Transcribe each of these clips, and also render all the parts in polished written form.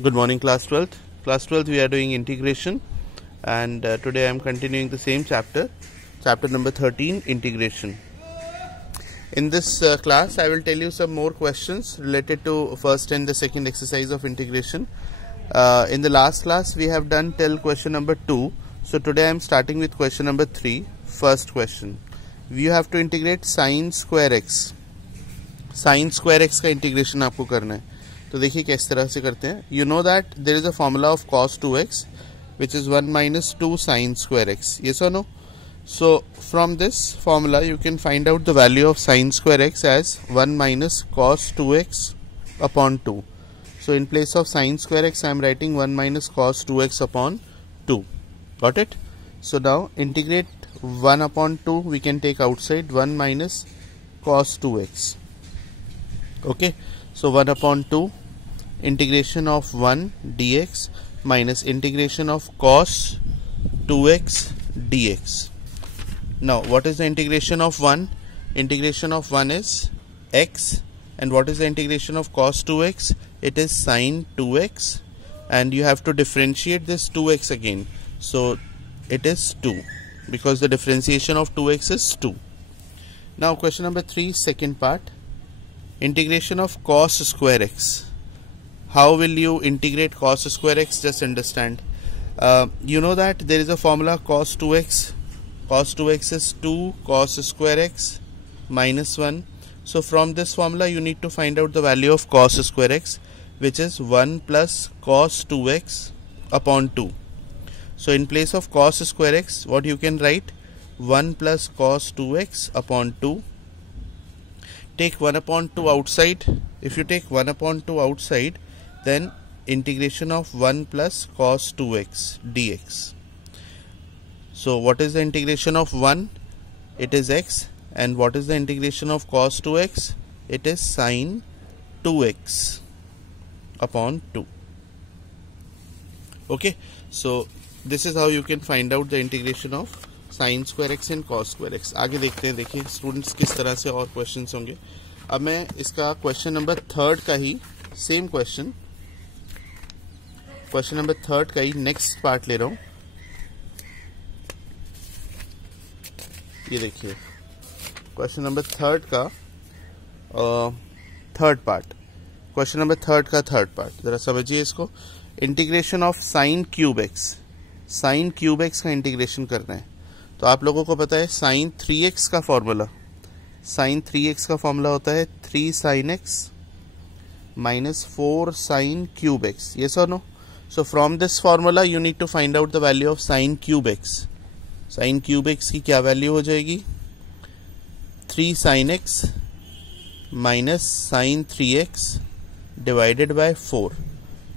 Good morning, class 12th. Class 12th, we are doing integration, and today I am continuing the same chapter number 13, integration. In this class, I will tell you some more questions related to first and the second exercise of integration. In the last class, we have done till question number 2. So today I am starting with question number 3. First question. You have to integrate sin square x. Sin square x का integration आपको करना है. तो देखिए किस तरह से करते हैं. You know that there is a formula of cos 2x which is 1 minus 2 sin square x. Yes or no? So from this formula you can find out the value of sin square x as 1 minus cos 2x upon 2. So in place of sin square x I am writing 1 minus cos 2x upon 2. Got it? So now integrate 1 upon 2 we can take outside 1 minus cos 2x. Okay. So 1 upon 2 integration of 1 dx minus integration of cos 2x dx. Now what is the integration of 1? Integration of 1 is x, and what is the integration of cos 2x? It is sin 2x, and you have to differentiate this 2x again. So it is 2 because the differentiation of 2x is 2. Now question number 3, second part. Integration of cos square x. How will you integrate cos square x? Just understand. You know that there is a formula cos 2x. Cos 2x is 2 cos square x minus 1. So from this formula you need to find out the value of cos square x, which is 1 plus cos 2x upon 2. So in place of cos square x, what you can write? 1 plus cos 2x upon 2. Take 1 upon 2 outside. If you take 1 upon 2 outside, then integration of 1 plus cos 2x dx. So what is the integration of 1? It is x. And what is the integration of cos 2x? It is sin 2x upon 2. Okay. So this is how you can find out the integration of sin square x and cos square x. आगे देखते हैं. देखिए students किस तरह से और questions होंगे. अब मैं इसका क्वेश्चन नंबर 3 का ही सेम क्वेश्चन नंबर 3 का ही नेक्स्ट पार्ट ले रहा हूं. ये देखिए क्वेश्चन नंबर 3 का थर्ड पार्ट. क्वेश्चन नंबर 3 का थर्ड पार्ट जरा समझिए इसको. Integration of sine cube x. Sine cube x का इंटीग्रेशन करना है. तो आप लोगों को पता है साइन 3x का फॉर्मूला. साइन 3x का फॉर्मूला होता है 3 sin x minus 4 sin cube x. Yes or no? So from this formula you need to find out the value of sin cube x. Sin cube x की क्या value हो जाएगी? 3 sin x minus sin 3x divided by 4.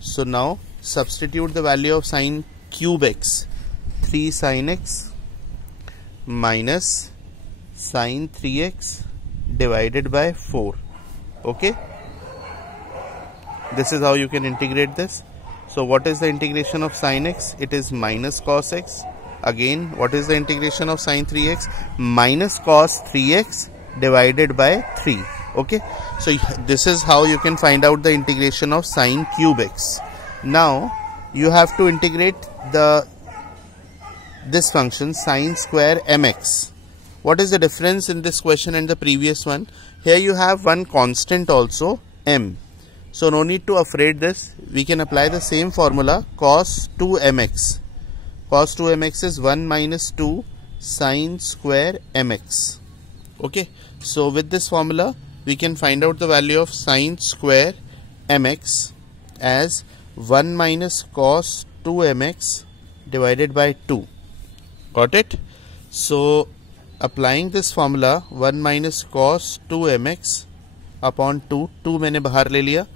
So now substitute the value of sin cube x. 3 sin x minus sin 3x divided by 4. Okay. This is how you can integrate this. So what is the integration of sin x? It is minus cos x. Again, what is the integration of sin 3x? Minus cos 3x divided by 3. Okay. So this is how you can find out the integration of sin cube x. Now you have to integrate this function sin square mx. What is the difference in this question and the previous one? Here you have one constant also, m. So no need to afraid this. We can apply the same formula cos 2mx. Cos 2mx is 1 minus 2 sin square mx. Okay. So with this formula we can find out the value of sin square mx as 1 minus cos 2mx divided by 2. Got it? So applying this formula 1 minus cos 2mx upon 2 मैंने बाहर ले लिया.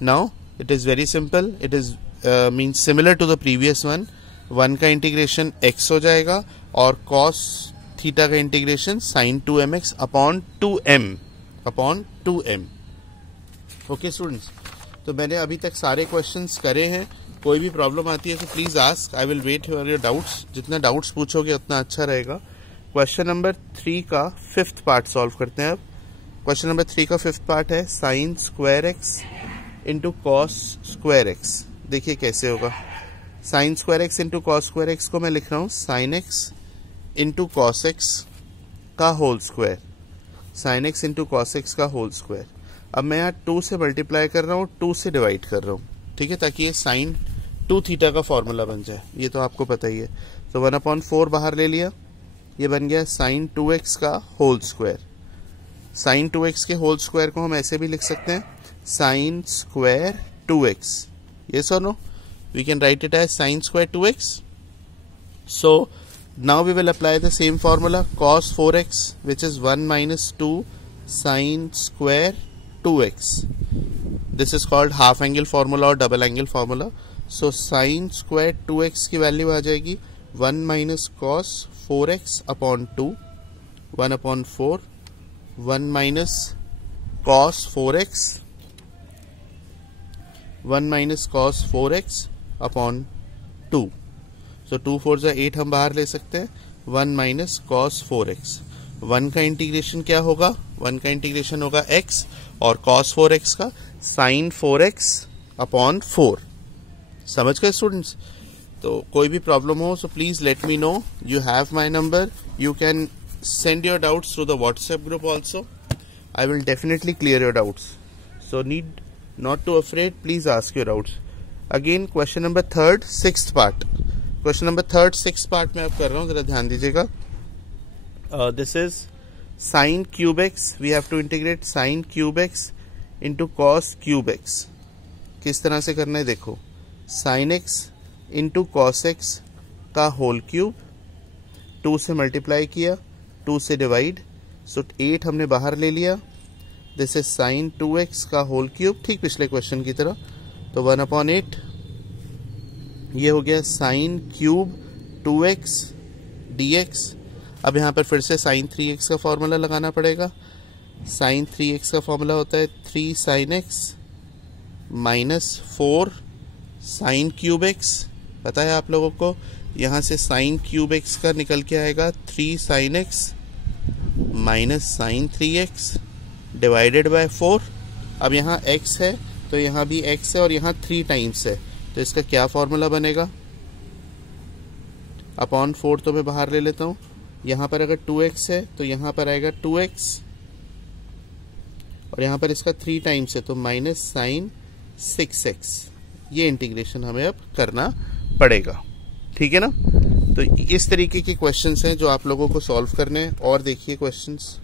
Now it is very simple. It is means similar to the previous one. 1 का integration x हो जाएगा और cos theta का integration sin 2mx upon 2m. Okay students. तो मैंने अभी तक सारे क्वेश्चंस करे हैं. कोई भी प्रॉब्लम आती है तो please ask. I will wait for your doubts. जितना डाउट्स पूछोगे उतना अच्छा रहेगा. क्वेश्चन नंबर 3 का 5th पार्ट सॉल्व करते हैं अब. क्वेश्चन नंबर 3 का 5th पार्ट है sine square X into cos square X. देखिए कैसे होगा। Sine square X into cos square X को मैं लिख रहा हूँ sine X into cos X का whole square, sine X into cos X का होल स्क्वायर। अब मैं यहाँ 2 से मल्टीप्लाई कर रहा हूँ, 2 से डिवाइड कर रहा हूँ, ठीक है, ताकि ये साइन 2 थीटा का फॉर्मूला बन जाए। ये तो आपको पता ही है। तो 1/4 बाहर ले लिया, ये बन गया साइन 2x का होल स्क्वायर। साइन 2x के होल स्क्वायर को हम ऐसे भी लिख सकते हैं sine square 2x। yes or no? We can write it as sin square 2x. So now we will apply the same formula cos 4x, which is 1 minus 2 sin square 2x. This is called half angle formula or double angle formula. So sin square 2x की value आ जाएगी 1 minus cos 4x upon 2, 1/4, 1 minus cos 4x, 1 minus cos 4x upon 2। सो 2 4 जा 8 हम बाहर ले सकते हैं, 1 minus cos 4x। 1 का integration क्या होगा? 1 का इंटीग्रेशन होगा x और कॉस 4x का साइन 4x अपॉन 4। समझ गए स्टूडेंट्स? तो कोई भी प्रॉब्लम हो so please let me know. You have my number, you can send your doubts through the WhatsApp group also. I will definitely clear your doubts. So need not to afraid, please ask your doubts. Again question number 3rd 6th part. Question number 3rd 6th part में आप कर रहा हूँ, जरा ध्यान दीजिएगा। This is sin cube x. We have to integrate sin cube x into cos cube x. किस तरह से करना है देखो, sin x into cos x का होल क्यूब, 2 से मल्टीप्लाई किया, 2 से डिवाइड, सो 8 हमने बाहर ले लिया। दिस इज साइन 2x का होल क्यूब, ठीक पिछले क्वेश्चन की तरह। तो 1/8 ये हो गया साइन क्यूब 2x dx। अब यहाँ पर फिर से साइन 3x का फॉर्मूला लगाना पड़ेगा। साइन 3x का फॉर्मूला होता है 3 sine x minus 4 sine cube x। पता है आप लोगों को, यहाँ से साइन क्यूब x का निकल के आएगा 3 sine x minus sine 3x divided by 4। अब यहाँ x है तो यहाँ भी x है और यहाँ 3 टाइम्स है, तो इसका क्या फॉर्मूला बनेगा? अपॉन 4 तो मैं बाहर ले लेता हूँ। यहाँ पर अगर 2x है तो यहाँ पर आएगा 2x और यहाँ पर इसका 3 टाइम्स है तो माइनस साइन 6x। ये इंटीग्रेशन हमें अब करना पड़ेगा, ठीक है ना? तो इस तरीके के क्वेश्चंस हैं जो आप लोगों को सॉल्व करने हैं। और देखिए क्वेश्चंस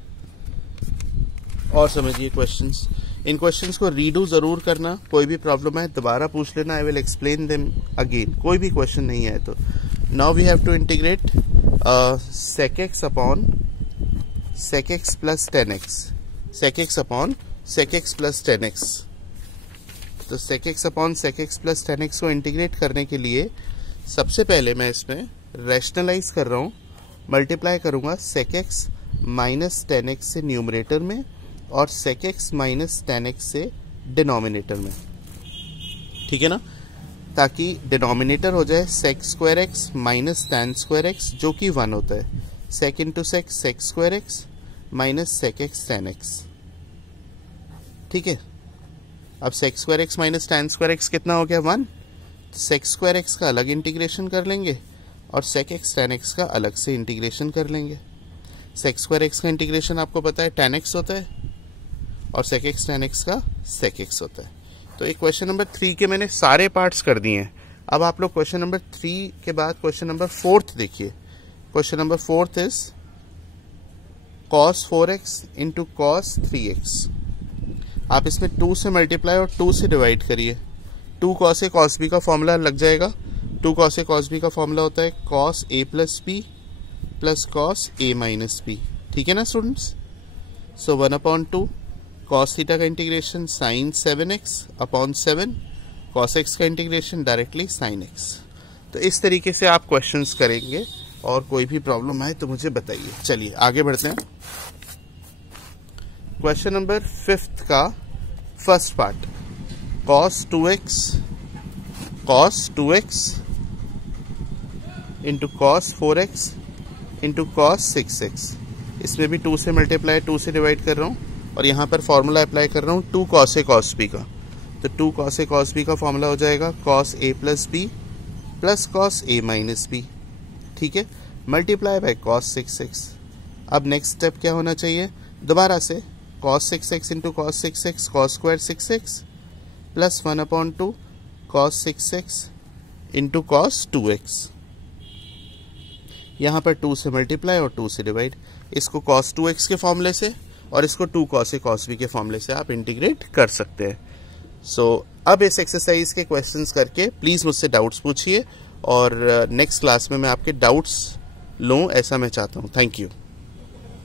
और समझिए क्वेश्चंस। इन क्वेश्चंस को रीडू जरूर करना। कोई भी प्रॉब्लम है दोबारा पूछ लेना, I will explain them again. कोई भी क्वेश्चन नहीं है तो now we have to integrate sec x upon sec x plus 10x, sec x upon sec x plus 10x। तो sec x upon sec x plus 10x को integrate करने के लिए सबसे पहले मैं इसमें रैशनलाइज कर रहा हूँ, मल्टीप्लाई करूंगा sec x माइनस 10x से न्यूमरेटर में और sec x माइनस 10x से डिनोमिनेटर में, ठीक है ना? ताकि डिनोमिनेटर हो जाए sec square x minus tan square x जो कि 1 होता है, sec into sec sec square x minus sec x tan x, ठीक है? अब sec square x minus tan square x कितना हो गया? 1। sec स्क्वायर x का अलग इंटीग्रेशन कर लेंगे और sec x tan x का अलग से इंटीग्रेशन कर लेंगे। sec स्क्वायर x का इंटीग्रेशन आपको पता है tan x होता है और sec x tan x का sec x होता है। तो एक क्वेश्चन नंबर 3 के मैंने सारे पार्ट्स कर दिए हैं। अब आप लोग क्वेश्चन नंबर 3 के बाद क्वेश्चन नंबर 4 देखिए। Question number 4 is cos 4x into cos 3x। आप इसमें 2 से मल्टीप्लाई और 2 से डिवाइड करिए। 2 cos a cos b का फॉर्मूला लग जाएगा। 2 cos a cos b का फॉर्मूला होता है cos a plus b plus cos a minus b, ठीक है ना स्टूडेंट्स? सो 1/2 cos थीटा का integration sin 7x upon 7, cos x का इंटीग्रेशन डायरेक्टली sin x। तो इस तरीके से आप क्वेश्चंस करेंगे और कोई भी प्रॉब्लम आए तो मुझे बताइए। चलिए आगे बढ़ते हैं। क्वेश्चन नंबर 5 का first part, cos 2x into cos 4x into cos 6x। इसमें भी 2 से मल्टीप्लाई 2 से डिवाइड कर रहा हूँ और यहाँ पर फॉर्मूला अप्लाई कर रहा हूँ 2 cos a cos b का। तो 2 cos A cos B का फॉर्मूला हो जाएगा cos A plus b plus cos A minus b, ठीक है, मल्टीप्लाई बाय cos 6x। अब नेक्स्ट स्टेप क्या होना चाहिए, दोबारा से cos 6x into cos 6x cos square 6x plus 1/2 cos 6x into cos 2x। यहाँ पर 2 से मल्टीप्लाई और 2 से डिवाइड, इसको cos 2x के फॉर्मूले से और इसको 2 cos A cos B के फॉर्मूले से आप इंटीग्रेट कर सकते हैं। सो अब इस एक्सरसाइज के क्वेश्चंस करके प्लीज़ मुझसे डाउट्स पूछिए और नेक्स्ट क्लास में मैं आपके डाउट्स लूँ, ऐसा मैं चाहता हूँ। Thank you.